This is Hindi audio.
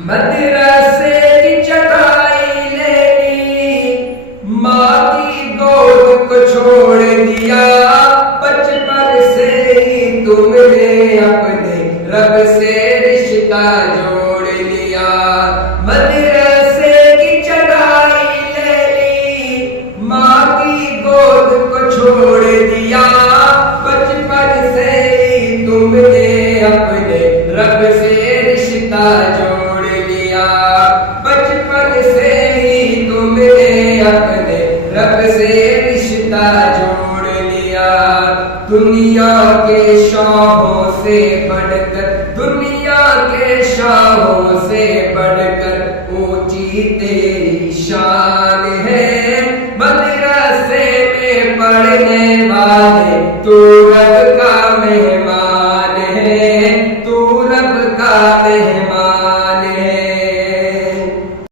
मदरसे की चटाई ले ली, माँ की गोद को छोड़ दिया। बचपन से ही तुमने अपने रब से रिश्ता जोड़ लिया। मदरसे की चटाई ले ली, माँ की गोद को छोड़ दिया। बचपन से ही तुमने अपने रब से रिश्ता जोड़ लिया। बचपन से ही तुमने अपने रब से रिश्ता जोड़ लिया। दुनिया के